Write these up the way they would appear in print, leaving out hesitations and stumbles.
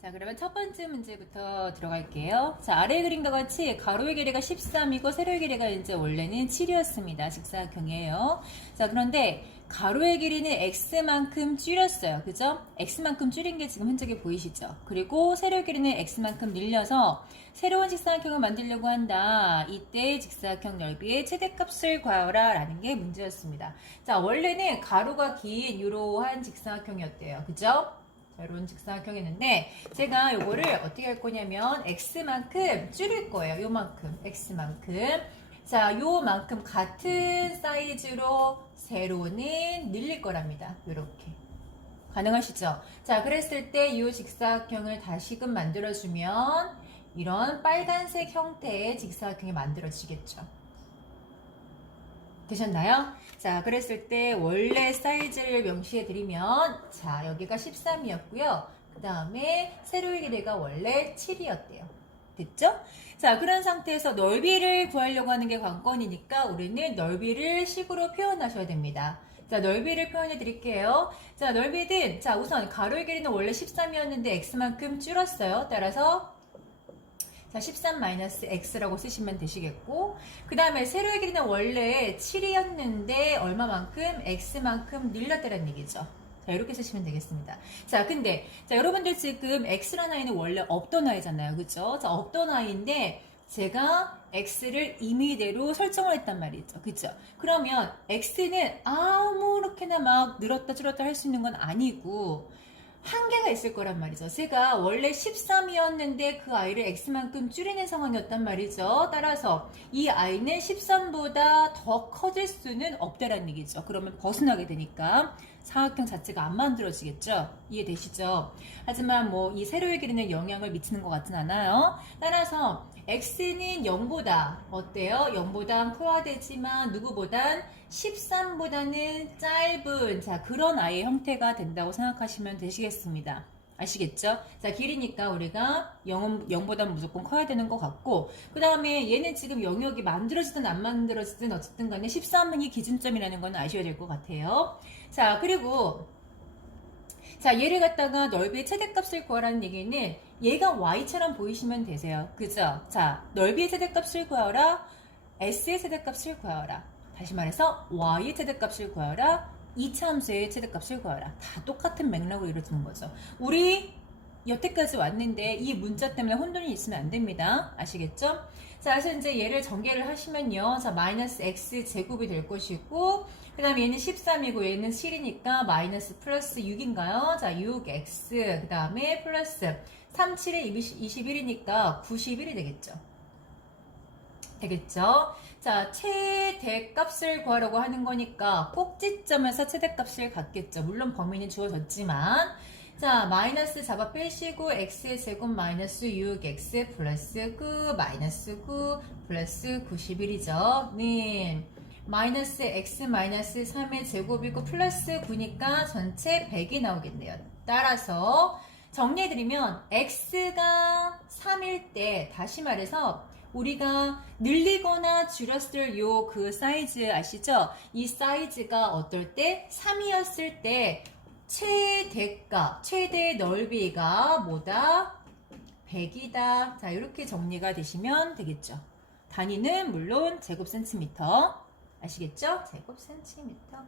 자, 그러면 첫 번째 문제부터 들어갈게요. 자, 아래 그림과 같이 가로의 길이가 13이고 세로의 길이가 이제 원래는 7이었습니다. 직사각형이에요. 자, 그런데 가로의 길이는 x만큼 줄였어요. 그죠? x만큼 줄인 게 지금 흔적이 보이시죠? 그리고 세로의 길이는 x만큼 늘려서 새로운 직사각형을 만들려고 한다. 이때 직사각형 넓이의 최대값을 구하라 라는 게 문제였습니다. 자, 원래는 가로가 긴 이러한 직사각형이었대요. 그죠? 이런 직사각형이었는데 제가 요거를 어떻게 할 거냐면 x만큼 줄일 거예요. 요만큼 x만큼. 자, 요만큼 같은 사이즈로 세로는 늘릴 거랍니다. 요렇게. 가능하시죠? 자, 그랬을 때 이 직사각형을 다시금 만들어주면 이런 빨간색 형태의 직사각형이 만들어지겠죠. 되셨나요? 자, 그랬을 때 원래 사이즈를 명시해 드리면 자, 여기가 13이었고요. 그 다음에 세로의 길이가 원래 7이었대요. 됐죠? 자, 그런 상태에서 넓이를 구하려고 하는 게 관건이니까 우리는 넓이를 식으로 표현하셔야 됩니다. 자, 넓이를 표현해 드릴게요. 자, 넓이는 자, 우선 가로의 길이는 원래 13이었는데 x만큼 줄었어요. 따라서 자, 13-x라고 쓰시면 되시겠고, 그 다음에 세로의 길이는 원래 7이었는데 얼마만큼? x만큼 늘렸다는 얘기죠. 자, 이렇게 쓰시면 되겠습니다. 자, 근데 자, 여러분들 지금 x라는 아이는 원래 없던 아이잖아요. 그죠? 자, 없던 아이인데 제가 x를 임의대로 설정을 했단 말이죠. 그죠? 그러면 x는 아무렇게나 막 늘었다 줄었다 할 수 있는 건 아니고 한계가 있을 거란 말이죠. 제가 원래 13이었는데 그 아이를 x만큼 줄이는 상황이었단 말이죠. 따라서 이 아이는 13보다 더 커질 수는 없다라는 얘기죠. 그러면 벗어나게 되니까 사각형 자체가 안 만들어지겠죠. 이해되시죠? 하지만 뭐 이 세로의 길이는 영향을 미치는 것 같진 않아요. 따라서 x는 0보다 어때요? 0보다 커야 되지만 누구보단 13보다는 짧은 자 그런 아이의 형태가 된다고 생각하시면 되시겠습니다. 아시겠죠? 자, 길이니까 우리가 0보다 무조건 커야 되는 것 같고 그 다음에 얘는 지금 영역이 만들어지든 안 만들어지든 어쨌든 간에 13이 기준점이라는 건 아셔야 될 것 같아요. 자, 그리고 자, 얘를 갖다가 넓이의 최대값을 구하라는 얘기는 얘가 y처럼 보이시면 되세요. 그죠? 자, 넓이의 최대값을 구하라. s의 최대값을 구하라. 다시 말해서 y의 최대값을 구하라. 이차함수의 최대값을 구하라. 다 똑같은 맥락으로 이루어지는 거죠. 우리 여태까지 왔는데 이 문자 때문에 혼돈이 있으면 안 됩니다. 아시겠죠? 자, 그래서 이제 얘를 전개를 하시면요. 자, 마이너스 x 제곱이 될 것이고 그 다음에 얘는 13이고 얘는 7이니까 마이너스 플러스 6인가요? 자, 6x 그 다음에 플러스 3, 7에 21이니까 91이 되겠죠. 되겠죠? 자, 최대값을 구하려고 하는 거니까 꼭지점에서 최대값을 갖겠죠. 물론 범위는 주어졌지만 자, 마이너스 잡아 빼시고 x의 제곱 마이너스 6x 플러스 9 마이너스 9 플러스 91이죠. 네. 마이너스 x 마이너스 3의 제곱이고 플러스 9니까 전체 100이 나오겠네요. 따라서 정리해드리면 x가 3일 때 다시 말해서 우리가 늘리거나 줄였을 요 그 사이즈 아시죠? 이 사이즈가 어떨 때? 3이었을 때 최대값, 최대 넓이가 뭐다? 100이다. 자, 이렇게 정리가 되시면 되겠죠. 단위는 물론 제곱 센티미터. 아시겠죠? 제곱 센티미터.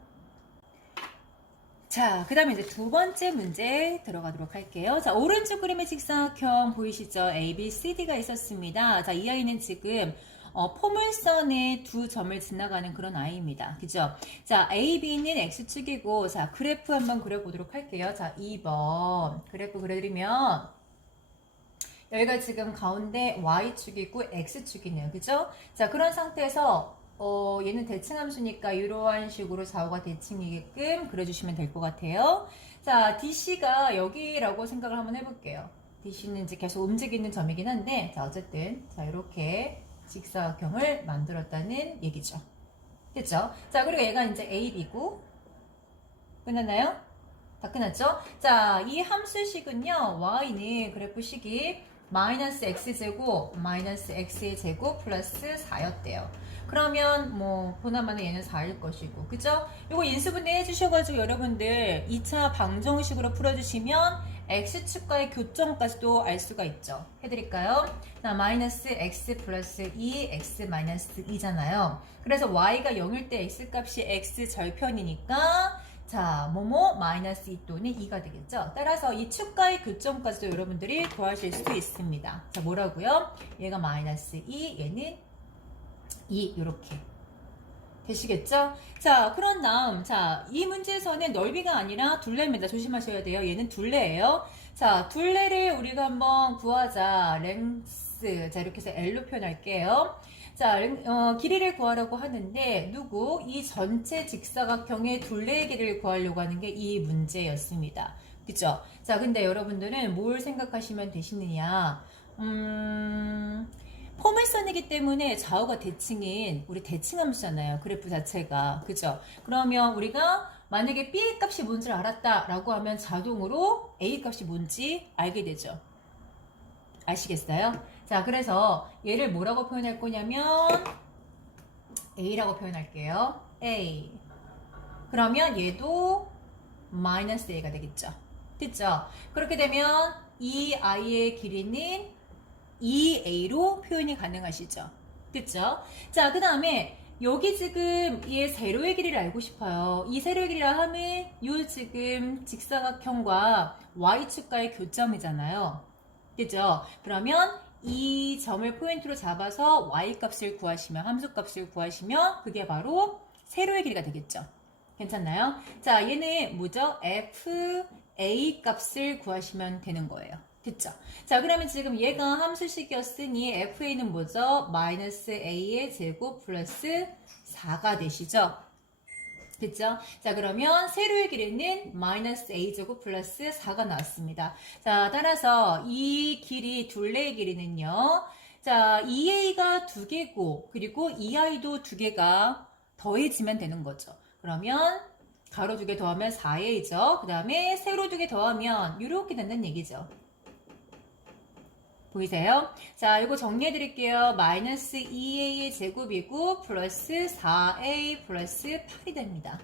자, 그 다음에 이제 두 번째 문제 들어가도록 할게요. 자, 오른쪽 그림의 직사각형 보이시죠? A, B, C, D가 있었습니다. 자, 이 아이는 지금 포물선에 두 점을 지나가는 그런 아이입니다. 그죠? 자, A, B는 X축이고, 자, 그래프 한번 그려보도록 할게요. 자, 2번. 그래프 그려드리면, 여기가 지금 가운데 Y축이고 X축이네요. 그죠? 자, 그런 상태에서 얘는 대칭함수니까 이러한 식으로 좌우가 대칭이게끔 그려주시면 될 것 같아요. 자, DC가 여기라고 생각을 한번 해볼게요. DC는 이제 계속 움직이는 점이긴 한데, 자, 어쨌든, 자, 이렇게 직사각형을 만들었다는 얘기죠. 됐죠? 자, 그리고 얘가 이제 AB고, 끝났나요? 다 끝났죠? 자, 이 함수식은요, y는 그래프식이 마이너스 x제곱, 마이너스 x의 제곱 플러스 4였대요. 그러면 뭐 보나마나 얘는 4일 것이고, 그죠? 이거 인수분해 해주셔가지고 여러분들 2차 방정식으로 풀어주시면 x축과의 교점까지도 알 수가 있죠. 해드릴까요? 자, 마이너스 x 플러스 2, x 마이너스 2잖아요. 그래서 y가 0일 때 x값이 x 절편이니까 자, 뭐뭐 마이너스 2 또는 2가 되겠죠. 따라서 이 축과의 교점까지도 여러분들이 구하실 수 있습니다. 자, 뭐라고요? 얘가 마이너스 2, 얘는 2 이렇게 되시겠죠? 자, 그런 다음 자, 이 문제에서는 넓이가 아니라 둘레입니다. 조심하셔야 돼요. 얘는 둘레예요. 자, 둘레를 우리가 한번 구하자. 랭스. 자, 이렇게 해서 L로 표현할게요. 자, 길이를 구하라고 하는데 누구? 이 전체 직사각형의 둘레의 길이를 구하려고 하는 게 이 문제였습니다. 그죠? 자, 근데 여러분들은 뭘 생각하시면 되시느냐? 포물선이기 때문에 좌우가 대칭인 우리 대칭함수잖아요. 그래프 자체가. 그죠? 그러면 우리가 만약에 B의 값이 뭔지를 알았다라고 하면 자동으로 A 값이 뭔지 알게 되죠. 아시겠어요? 자, 그래서 얘를 뭐라고 표현할 거냐면 A라고 표현할게요. A. 그러면 얘도 마이너스 A가 되겠죠. 됐죠? 그렇게 되면 이 I의 길이는 2A로 표현이 가능하시죠. 됐죠? 자, 그 다음에 여기 지금 얘 세로의 길이를 알고 싶어요. 이 세로의 길이라 하면 요 지금 직사각형과 Y축과의 교점이잖아요. 그죠? 그러면 이 점을 포인트로 잡아서 y-값을 구하시면, 함수값을 구하시면 그게 바로 세로의 길이가 되겠죠. 괜찮나요? 자, 얘는 뭐죠? fa 값을 구하시면 되는 거예요. 됐죠? 자, 그러면 지금 얘가 함수식이었으니 fa는 뭐죠? 마이너스 a의 제곱 플러스 4가 되시죠? 됐죠? 자, 그러면 세로의 길이는 마이너스 a제곱 플러스 4가 나왔습니다. 자, 따라서 이 길이, 둘레의 길이는요. 자, 2a가 2개고, 그리고 2i도 2개가 더해지면 되는 거죠. 그러면 가로 2개 더하면 4a죠. 그 다음에 세로 2개 더하면 이렇게 된다는 얘기죠. 보이세요? 자, 이거 정리해 드릴게요. 마이너스 2a의 제곱이고 플러스 4a 플러스 8이 됩니다.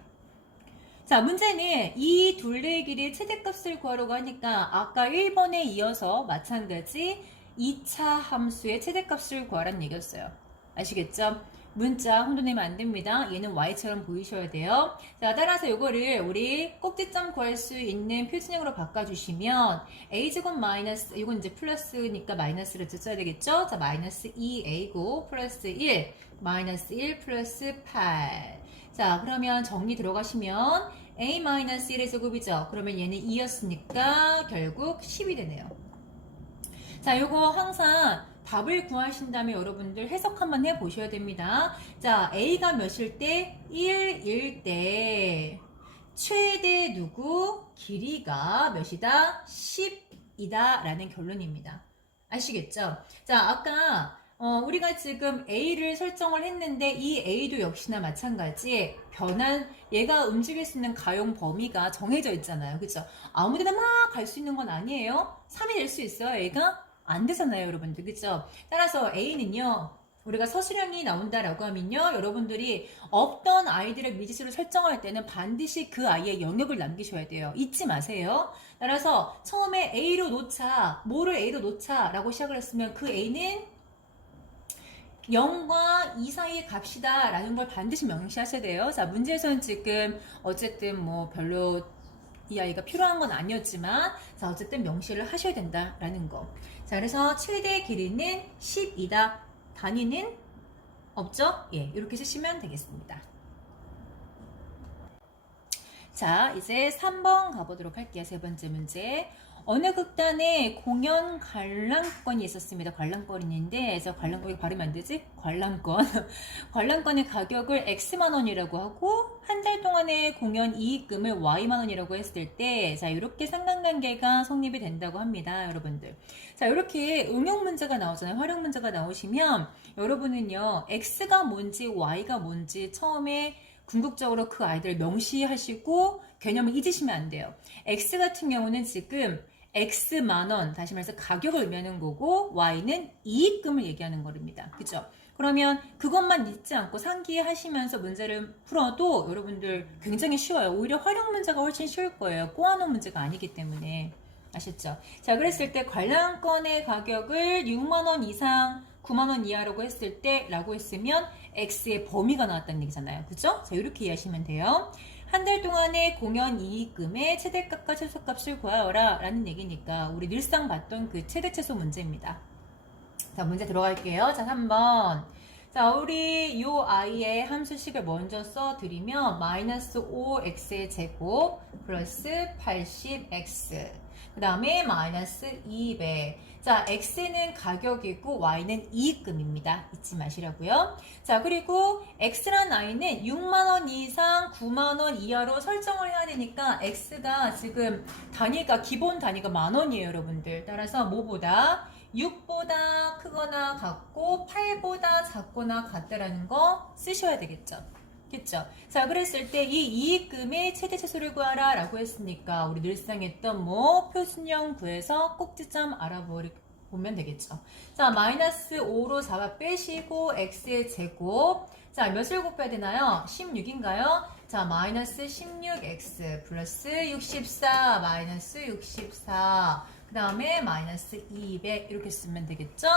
자, 문제는 이 둘레의 길이의 최대값을 구하려고 하니까 아까 1번에 이어서 마찬가지 2차 함수의 최대값을 구하라는 얘기였어요. 아시겠죠? 문자 혼돈내면 안 됩니다. 얘는 y처럼 보이셔야 돼요. 자, 따라서 이거를 우리 꼭지점 구할 수 있는 표준형으로 바꿔주시면 a제곱 마이너스, 이건 이제 플러스니까 마이너스를 써야 되겠죠? 자, 마이너스 2a고 플러스 1, 마이너스 1 플러스 8. 자, 그러면 정리 들어가시면 a 마이너스 1의 제곱이죠? 그러면 얘는 2였으니까 결국 10이 되네요. 자, 요거 항상 답을 구하신다면 여러분들 해석 한번 해보셔야 됩니다. 자, A가 몇일 때? 1일 때 최대 누구? 길이가 몇이다? 10이다 라는 결론입니다. 아시겠죠? 자, 아까 우리가 지금 A를 설정을 했는데 이 A도 역시나 마찬가지 변한 얘가 움직일 수 있는 가용 범위가 정해져 있잖아요. 그죠? 아무데나 막 갈 수 있는 건 아니에요. 3이 될 수 있어요. A가? 안 되잖아요, 여러분들. 그죠? 따라서 A는요, 우리가 서술형이 나온다라고 하면요, 여러분들이 없던 아이들의 미지수를 설정할 때는 반드시 그 아이의 영역을 남기셔야 돼요. 잊지 마세요. 따라서 처음에 A로 놓자, 뭐를 A로 놓자 라고 시작을 했으면 그 A는 0과 2 사이의 값이다 라는 걸 반드시 명시하셔야 돼요. 자, 문제에서는 지금 어쨌든 뭐 별로 이 아이가 필요한 건 아니었지만 자, 어쨌든 명시를 하셔야 된다라는 거. 자, 그래서 최대 길이는 10이다. 단위는 없죠? 예, 이렇게 쓰시면 되겠습니다. 자, 이제 3번 가보도록 할게요. 세 번째 문제. 어느 극단에 공연 관람권이 있었습니다. 관람권인데, 저 관람권 발음이 안 되지? 관람권. 관람권의 가격을 X만 원이라고 하고, 한 달 동안의 공연 이익금을 Y만 원이라고 했을 때, 자, 이렇게 상관관계가 성립이 된다고 합니다. 여러분들. 자, 이렇게 응용 문제가 나오잖아요. 활용 문제가 나오시면, 여러분은요, X가 뭔지, Y가 뭔지 처음에 궁극적으로 그 아이들을 명시하시고 개념을 잊으시면 안 돼요. X 같은 경우는 지금 X만 원, 다시 말해서 가격을 의미하는 거고 Y는 이익금을 얘기하는 겁니다. 그죠? 그러면 그것만 잊지 않고 상기하시면서 문제를 풀어도 여러분들 굉장히 쉬워요. 오히려 활용 문제가 훨씬 쉬울 거예요. 꼬아놓은 문제가 아니기 때문에. 아셨죠? 자, 그랬을 때 관람권의 가격을 6만 원 이상 9만 원 이하라고 했을 때 라고 했으면 X의 범위가 나왔다는 얘기잖아요. 그죠? 자, 이렇게 이해하시면 돼요. 한 달 동안의 공연 이익금의 최대값과 최소값을 구하여라 라는 얘기니까 우리 늘상 봤던 그 최대 최소 문제입니다. 자, 문제 들어갈게요. 자, 3번. 자, 우리 요 아이의 함수식을 먼저 써드리면 마이너스 5x의 제곱 플러스 80x 그 다음에 마이너스 200. 자, x는 가격이고 y는 이익금입니다. 잊지 마시라고요. 자, 그리고 x란 i는 6만원 이상 9만원 이하로 설정을 해야 되니까 x가 지금 단위가 기본 단위가 만원이에요, 여러분들. 따라서 뭐보다 6보다 크거나 같고 8보다 작거나 같다라는 거 쓰셔야 되겠죠. 그쵸? 자, 그랬을 때 이 이익금의 최대 최소를 구하라 라고 했으니까 우리 늘상 했던 뭐 표준형 구해서 꼭지점 알아보면 되겠죠. 자, 마이너스 5로 잡아 빼시고 x의 제곱. 자, 몇을 곱해야 되나요? 16인가요? 자, 마이너스 16x 플러스 64 마이너스 64 그 다음에 마이너스 200 이렇게 쓰면 되겠죠?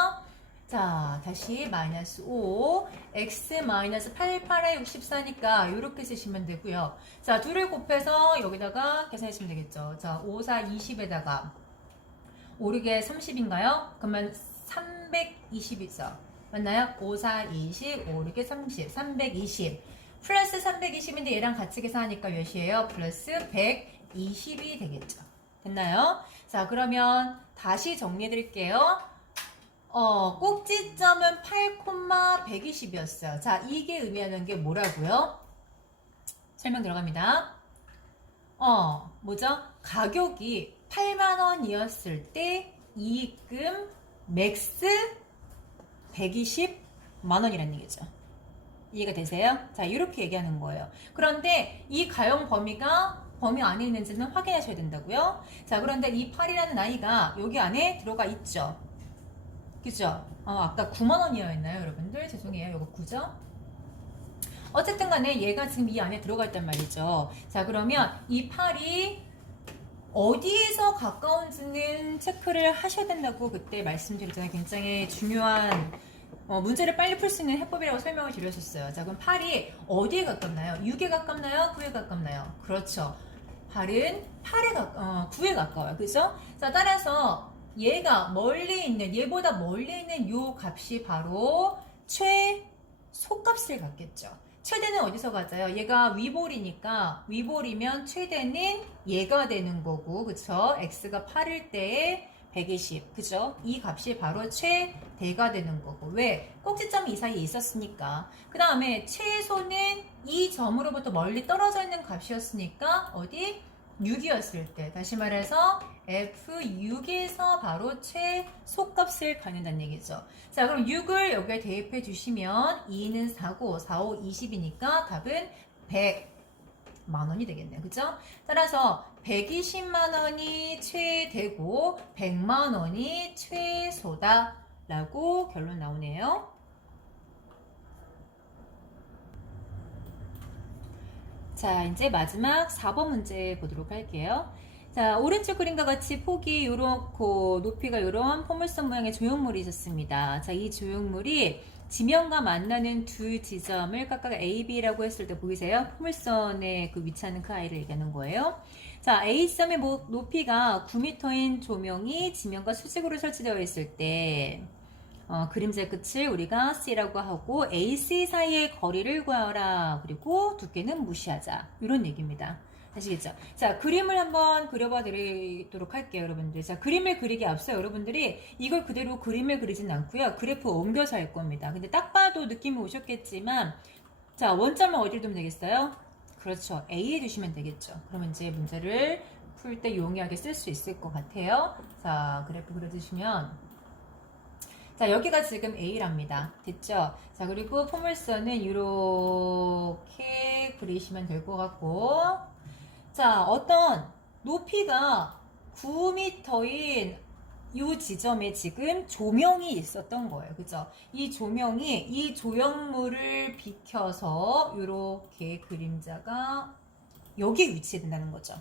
자, 다시 마이너스 5 x 마이너스 88에 64니까 이렇게 쓰시면 되고요. 자, 둘을 곱해서 여기다가 계산하시면 되겠죠. 자, 5, 4, 20에다가 5, 6에 30인가요? 그러면 320이죠. 맞나요? 5, 4, 20, 5, 6에 30, 320 플러스 320인데 얘랑 같이 계산하니까 몇이에요? 플러스 120이 되겠죠. 됐나요? 자, 그러면 다시 정리해 드릴게요. 꼭지점은 8,120이었어요. 자, 이게 의미하는 게 뭐라고요? 설명 들어갑니다. 뭐죠? 가격이 8만원이었을 때 이익금 맥스 120만원이라는 얘기죠. 이해가 되세요? 자, 이렇게 얘기하는 거예요. 그런데 이 가용 범위가 범위 안에 있는지는 확인하셔야 된다고요. 자, 그런데 이 8이라는 나이가 여기 안에 들어가 있죠. 그죠? 아까 9만원이었나요, 여러분들? 죄송해요. 이거 9죠? 어쨌든 간에 얘가 지금 이 안에 들어가 있단 말이죠. 자, 그러면 이 8이 어디에서 가까운지는 체크를 하셔야 된다고 그때 말씀드렸잖아요. 굉장히 중요한 문제를 빨리 풀 수 있는 해법이라고 설명을 드렸었어요. 자, 그럼 8이 어디에 가깝나요? 6에 가깝나요? 9에 가깝나요? 그렇죠. 8은 9에 가까워요. 그죠? 자, 따라서 얘가 멀리 있는, 얘보다 멀리 있는 요 값이 바로 최소값을 갖겠죠. 최대는 어디서 가져요? 얘가 위볼이니까 위볼이면 최대는 얘가 되는 거고, 그쵸? x가 8일 때에 120, 그죠? 이 값이 바로 최대가 되는 거고. 왜? 꼭지점이 이 사이에 있었으니까. 그 다음에 최소는 이 점으로부터 멀리 떨어져 있는 값이었으니까 어디? 6이었을 때. 다시 말해서 F6에서 바로 최소값을 갖는다는 얘기죠. 자, 그럼 6을 여기에 대입해 주시면 2는 4고 4, 5, 20이니까 답은 100만원이 되겠네요. 그죠? 따라서 120만원이 최대고 100만원이 최소다 라고 결론 나오네요. 자, 이제 마지막 4번 문제 보도록 할게요. 자, 오른쪽 그림과 같이 폭이 요렇고 높이가 요런 포물선 모양의 조형물이 있었습니다. 자, 이 조형물이 지면과 만나는 두 지점을 각각 A, B라고 했을 때 보이세요? 포물선에 그 위치하는 그 아이를 얘기하는 거예요. 자, A점의 높이가 9m인 조명이 지면과 수직으로 설치되어 있을 때 그림자의 끝을 우리가 C라고 하고 AC 사이의 거리를 구하라. 그리고 두께는 무시하자. 이런 얘기입니다. 아시겠죠? 자, 그림을 한번 그려봐 드리도록 할게요, 여러분들. 자, 그림을 그리기 앞서 여러분들이 이걸 그대로 그림을 그리진 않고요. 그래프 옮겨서 할 겁니다. 근데 딱 봐도 느낌이 오셨겠지만, 자, 원점은 어디를 두면 되겠어요? 그렇죠. A에 두시면 되겠죠. 그러면 이제 문제를 풀 때 용이하게 쓸 수 있을 것 같아요. 자, 그래프 그려주시면, 자, 여기가 지금 A랍니다. 됐죠? 자, 그리고 포물선은 이렇게 그리시면 될 것 같고, 자, 어떤 높이가 9m인 이 지점에 지금 조명이 있었던 거예요. 그죠? 이 조명이 이 조형물을 비켜서 이렇게 그림자가 여기에 위치된다는 거죠.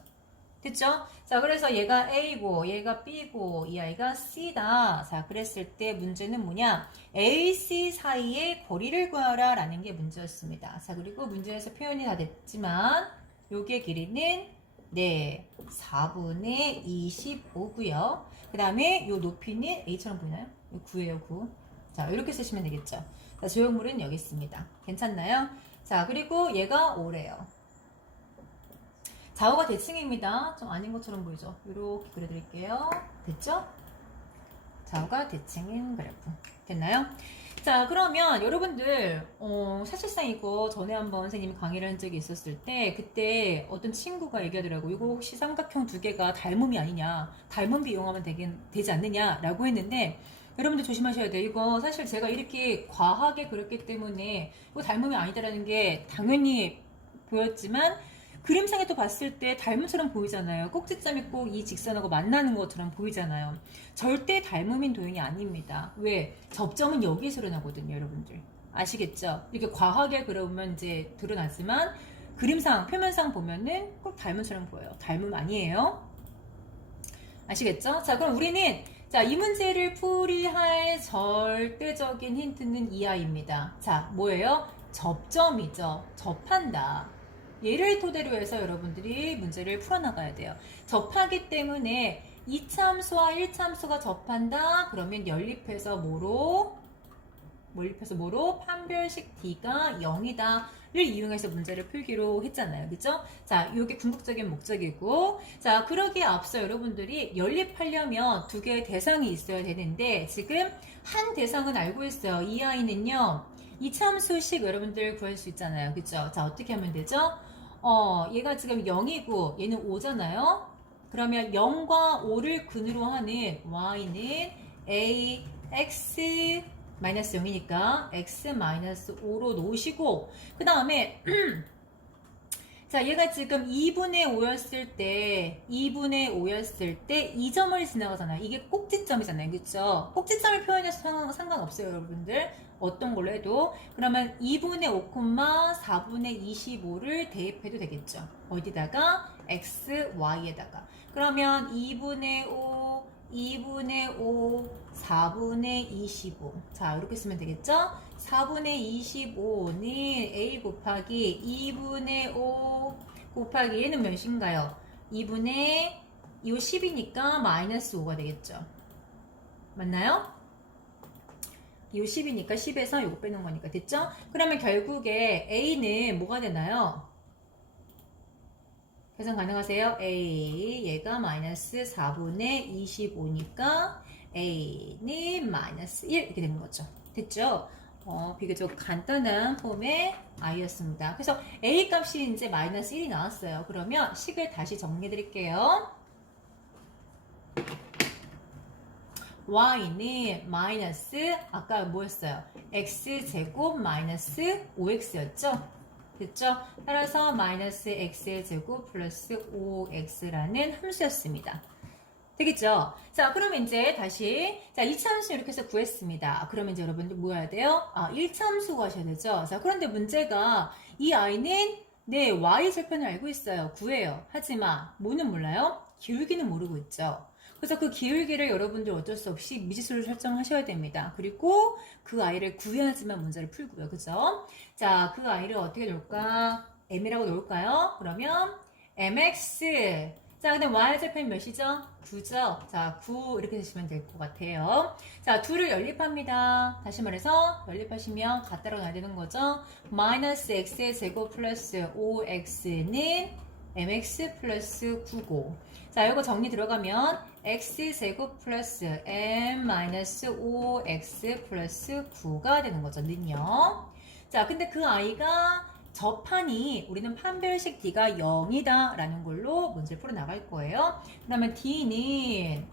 됐죠? 자, 그래서 얘가 A고, 얘가 B고, 이 아이가 C다. 자, 그랬을 때 문제는 뭐냐? A, C 사이의 거리를 구하라 라는 게 문제였습니다. 자, 그리고 문제에서 표현이 다 됐지만, 요게 길이는, 네, 4분의 25고요. 그 다음에 요 높이는 A처럼 보이나요? 9예요, 9. 자, 이렇게 쓰시면 되겠죠. 자, 조형물은 여기 있습니다. 괜찮나요? 자, 그리고 얘가 5래요. 좌우가 대칭입니다. 좀 아닌 것처럼 보이죠? 이렇게 그려드릴게요. 됐죠? 좌우가 대칭인 그래프. 됐나요? 자, 그러면 여러분들 사실상 이거 전에 한번 선생님이 강의를 한 적이 있었을 때 그때 어떤 친구가 얘기하더라고. 이거 혹시 삼각형 두 개가 닮음이 아니냐, 닮음비 이용하면 되지 않느냐라고 했는데, 여러분들 조심하셔야 돼요. 이거 사실 제가 이렇게 과하게 그렸기 때문에 이거 닮음이 아니다라는 게 당연히 보였지만, 그림상에 또 봤을 때 닮음처럼 보이잖아요. 꼭지점이 꼭 이 직선하고 만나는 것처럼 보이잖아요. 절대 닮음인 도형이 아닙니다. 왜? 접점은 여기에서 일어나거든요, 여러분들. 아시겠죠? 이렇게 과하게 그려보면 이제 드러나지만 그림상, 표면상 보면은 꼭 닮음처럼 보여요. 닮음 아니에요. 아시겠죠? 자, 그럼 우리는 자, 이 문제를 풀이할 절대적인 힌트는 이 아이입니다. 자, 뭐예요? 접점이죠. 접한다. 얘를 토대로 해서 여러분들이 문제를 풀어나가야 돼요. 접하기 때문에 2참수와 1참수가 접한다. 그러면 연립해서 뭐로? 판별식 D가 0이다. 를 이용해서 문제를 풀기로 했잖아요. 그죠? 자, 이게 궁극적인 목적이고, 자, 그러기에 앞서 여러분들이 연립하려면 두 개의 대상이 있어야 되는데, 지금 한 대상은 알고 있어요. 이 아이는요, 이참수식 여러분들 구할 수 있잖아요. 그죠? 자, 어떻게 하면 되죠? 얘가 지금 0이고 얘는 5잖아요. 그러면 0과 5를 근으로 하는 y는 a x 마이너스 0이니까 x 마이너스 5로 놓으시고, 그 다음에 자, 얘가 지금 2분의 5였을 때 이 점을 지나가잖아요. 이게 꼭지점이잖아요. 그쵸? 꼭지점을 표현해서 상관없어요, 여러분들. 어떤 걸로 해도. 그러면 2분의 5, 4분의 25를 대입해도 되겠죠. 어디다가? x, y에다가. 그러면 2분의 5, 4분의 25. 자, 이렇게 쓰면 되겠죠? 4분의 25는 a 곱하기 2분의 5 곱하기 얘는 몇인가요? 2분의 이 10이니까 마이너스 5가 되겠죠. 맞나요? 이 10이니까 10에서 이거 빼는 거니까 됐죠? 그러면 결국에 a는 뭐가 되나요? 계산 가능하세요? a 얘가 마이너스 4분의 25니까 a는 마이너스 1 이렇게 되는 거죠. 됐죠? 비교적 간단한 폼의 i였습니다. 그래서 a 값이 이제 마이너스 1이 나왔어요. 그러면 식을 다시 정리해 드릴게요. y는 마이너스 아까 뭐였어요? x제곱 마이너스 5x였죠? 됐죠? 따라서 마이너스 x제곱 플러스 5x라는 함수였습니다. 되겠죠? 자, 그러면 이제 다시, 자, 2차함수 이렇게 해서 구했습니다. 그러면 이제 여러분들 뭐 해야 돼요? 1차함수 구하셔야 되죠? 자, 그런데 문제가 이 아이는 네, y 절편을 알고 있어요. 구해요. 하지만 뭐는 몰라요? 기울기는 모르고 있죠. 그래서 그 기울기를 여러분들 어쩔 수 없이 미지수를 설정하셔야 됩니다. 그리고 그 아이를 구해야지만 문제를 풀고요. 그죠? 자, 그 아이를 어떻게 놓을까? m이라고 놓을까요? 그러면 mx. 자, 그다음 y절편이 몇이죠? 9죠? 자, 9 이렇게 쓰시면 될 것 같아요. 자, 둘을 연립합니다. 다시 말해서 연립하시면 같다라고 나야 되는 거죠. 마이너스 x의 제곱 플러스 5x는 mx 플러스 9고. 자, 이거 정리 들어가면 x제곱 플러스 m 마이너스 5x 플러스 9가 되는 거죠. 는요. 자, 근데 그 아이가 저 판이 우리는 판별식 D가 0이다 라는 걸로 문제를 풀어 나갈 거예요. 그 다음에 D는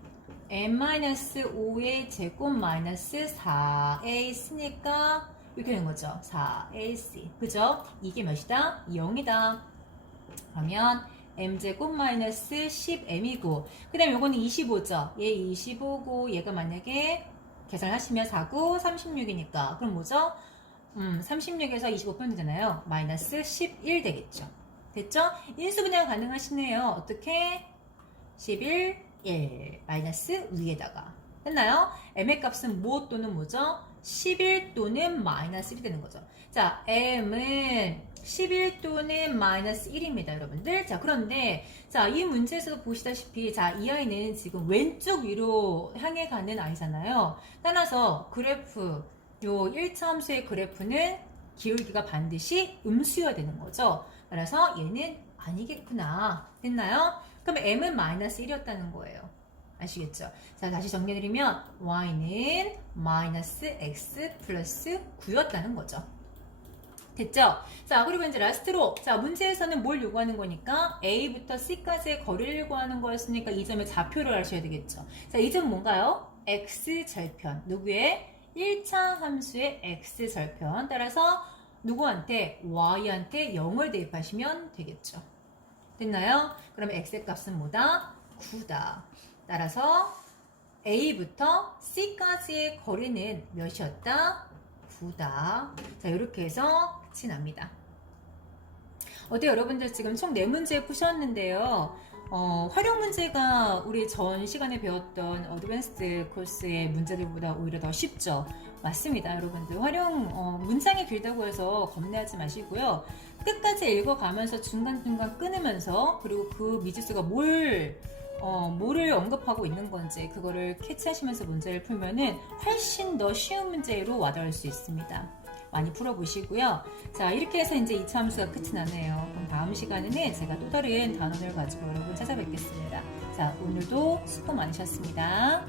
m-5의 제곱 마이너스 4a 쓰니까 이렇게 되는 거죠. 4ac. 그죠? 이게 몇이다? 0이다. 그러면 m제곱 마이너스 10m이고, 그 다음에 요거는 25죠. 얘 25고, 얘가 만약에 계산하시면 4구 36이니까. 그럼 뭐죠? 36에서 25 빼면 되잖아요. 마이너스 11 되겠죠. 됐죠? 인수분해가 가능하시네요. 어떻게? 11, 1. 마이너스 위에다가. 됐나요? m의 값은 뭐 또는 뭐죠? 11 또는 마이너스 1이 되는 거죠. 자, m은 11 또는 마이너스 1입니다, 여러분들. 자, 그런데, 자, 이 문제에서도 보시다시피, 자, 이 아이는 지금 왼쪽 위로 향해 가는 아이잖아요. 따라서 그래프, 요 1차 함수의 그래프는 기울기가 반드시 음수여야 되는 거죠. 따라서 얘는 아니겠구나. 됐나요? 그럼 m은 마이너스 1이었다는 거예요. 아시겠죠? 자, 다시 정리해드리면 y는 마이너스 x 플러스 9였다는 거죠. 됐죠? 자, 그리고 이제 라스트로, 자, 문제에서는 뭘 요구하는 거니까 a부터 c까지의 거리를 구하는 거였으니까 이 점의 좌표를 아셔야 되겠죠. 자, 이 점은 뭔가요? x절편. 누구의? 1차 함수의 x절편. 따라서 누구한테? y한테 0을 대입하시면 되겠죠. 됐나요? 그럼 x의 값은 뭐다? 9다. 따라서 a부터 c까지의 거리는 몇이었다? 9다. 자, 이렇게 해서 끝이 납니다. 어때요? 여러분들 지금 총 4문제 푸셨는데요. 활용 문제가 우리 전 시간에 배웠던 어드밴스드 코스의 문제들보다 오히려 더 쉽죠? 맞습니다, 여러분들. 활용, 문장이 길다고 해서 겁내하지 마시고요. 끝까지 읽어가면서 중간중간 끊으면서, 그리고 그 미지수가 뭐를 언급하고 있는 건지, 그거를 캐치하시면서 문제를 풀면은 훨씬 더 쉬운 문제로 와닿을 수 있습니다. 많이 풀어보시고요. 자, 이렇게 해서 이제 2차 함수가 끝이 나네요. 그럼 다음 시간에는 제가 또 다른 단원을 가지고 여러분 찾아뵙겠습니다. 자, 오늘도 수고 많으셨습니다.